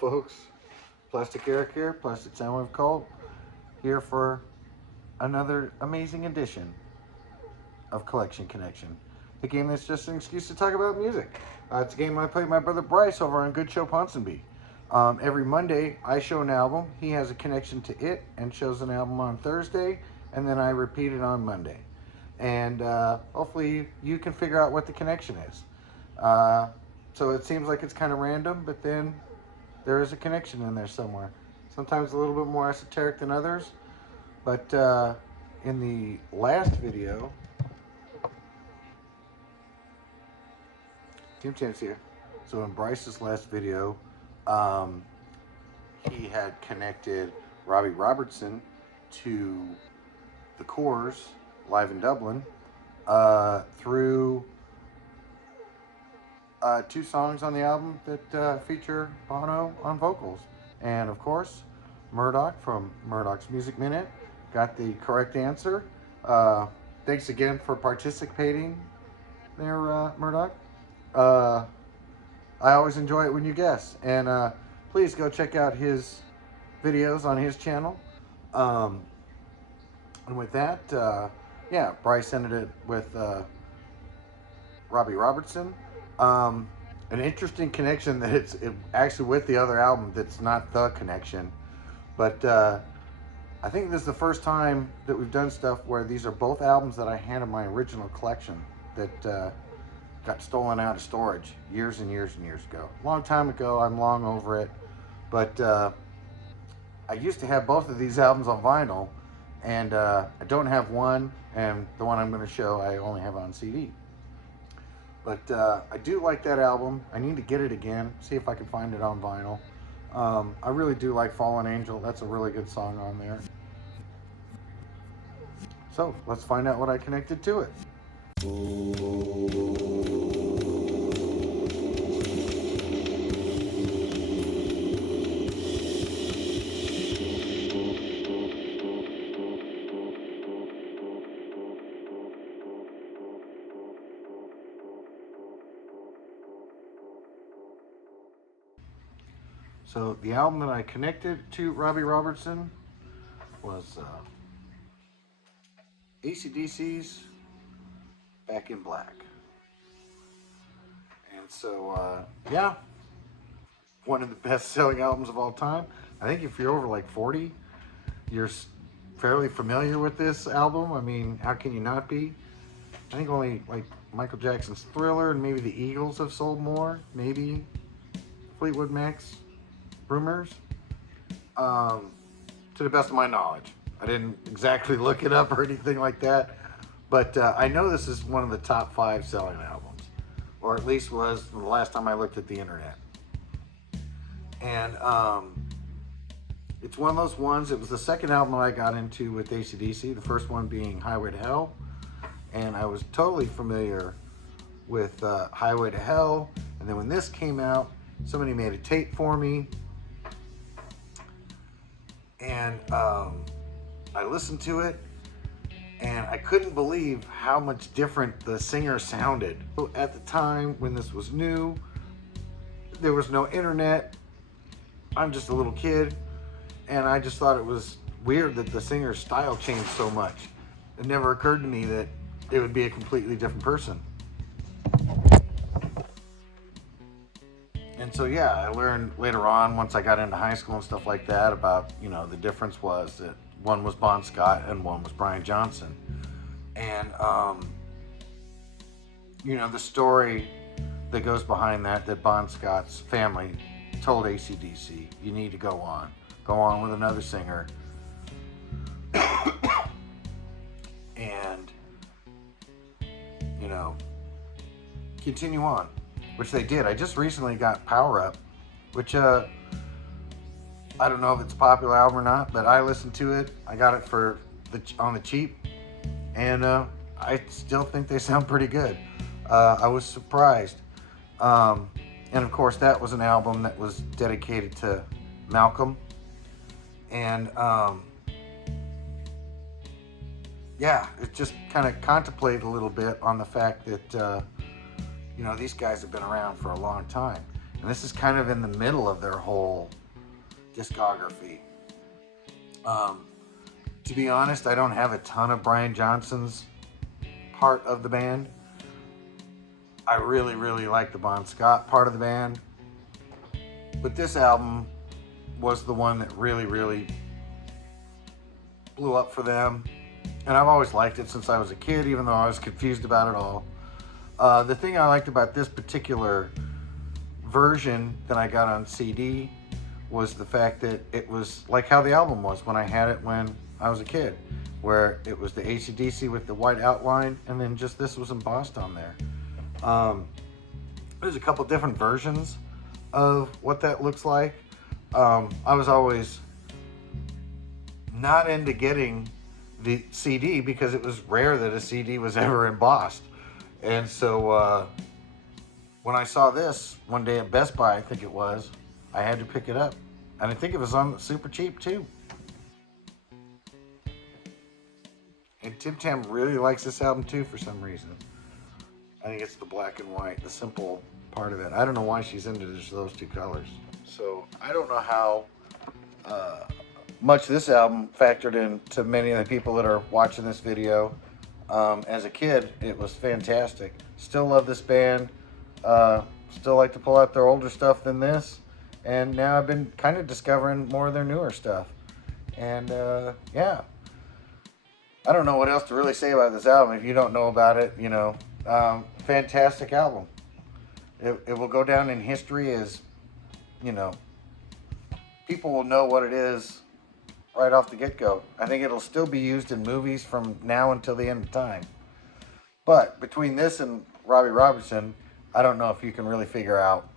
folks, Plastic Eric here, Plastic Soundwave Cult, here for another amazing edition of Collection Connection, the game that's just an excuse to talk about music. It's a game I play with my brother Bryce over on Good Show Ponsonby. Every Monday I show an album, he has a connection to it and shows an album on Thursday, and then I repeat it on Monday. And hopefully you can figure out what the connection is. So it seems like it's kind of random, but then there is a connection in there somewhere. Sometimes a little bit more esoteric than others, but in the last video, Team Chance here. So in Bryce's last video, he had connected Robbie Robertson to the Coors live in Dublin through two songs on the album that feature Bono on vocals. And of course, Murdock from Murdock's Music Minute got the correct answer. Thanks again for participating there, Murdock. I always enjoy it when you guess. And please go check out his videos on his channel. And with that, yeah, Bryce ended it with Robbie Robertson. An interesting connection that it's actually with the other album that's not the connection. But I think this is the first time that we've done stuff where these are both albums that I had in my original collection that got stolen out of storage years and years and years ago. Long time ago, I'm long over it. But I used to have both of these albums on vinyl, and I don't have one, and the one I'm going to show I only have on CD. But I do like that album. I need to get it again, see if I can find it on vinyl. I really do like Fallen Angel. That's a really good song on there. So let's find out what I connected to it. So the album that I connected to Robbie Robertson was AC/DC's Back in Black. And so, yeah, one of the best-selling albums of all time. I think if you're over like 40, you're fairly familiar with this album. I mean, how can you not be? I think only like Michael Jackson's Thriller and maybe the Eagles have sold more, maybe Fleetwood Mac's Rumors, to the best of my knowledge. I didn't exactly look it up or anything like that, but I know this is one of the top 5 selling albums, or at least was the last time I looked at the internet. And it's one of those ones, it was the second album I got into with AC/DC, the first one being Highway to Hell, and I was totally familiar with Highway to Hell, and then when this came out, somebody made a tape for me, and I listened to it, and I couldn't believe how much different the singer sounded. At the time when this was new, there was no internet. I'm just a little kid, and I just thought it was weird that the singer's style changed so much. It never occurred to me that it would be a completely different person. And so, yeah, I learned later on, once I got into high school and stuff like that, about, you know, the difference was that one was Bon Scott and one was Brian Johnson. And, you know, the story that goes behind that Bon Scott's family told AC/DC, you need to go on with another singer. And, you know, continue on. Which they did. I just recently got Power Up, which I don't know if it's a popular album or not, but I listened to it. I got it on the cheap, and I still think they sound pretty good. I was surprised, and of course that was an album that was dedicated to Malcolm, and yeah, it just kind of contemplated a little bit on the fact that you know, these guys have been around for a long time. And this is kind of in the middle of their whole discography. To be honest, I don't have a ton of Brian Johnson's part of the band. I really, really like the Bon Scott part of the band. But this album was the one that really, really blew up for them. And I've always liked it since I was a kid, even though I was confused about it all. The thing I liked about this particular version that I got on CD was the fact that it was like how the album was when I had it when I was a kid, where it was the AC/DC with the white outline, and then just this was embossed on there. There's a couple different versions of what that looks like. I was always not into getting the CD because it was rare that a CD was ever embossed. And so when I saw this one day at Best Buy, I think it was, I had to pick it up. And I think it was on super cheap too. And Tim Tam really likes this album too for some reason. I think it's the black and white, the simple part of it. I don't know why she's into just those two colors. So I don't know how much this album factored in to many of the people that are watching this video. As a kid, it was fantastic. Still love this band. Still like to pull out their older stuff than this. And now I've been kind of discovering more of their newer stuff. And yeah, I don't know what else to really say about this album. If you don't know about it, you know, fantastic album. It will go down in history as, you know, people will know what it is right off the get-go. I think it'll still be used in movies from now until the end of time. But between this and Robbie Robertson, I don't know if you can really figure out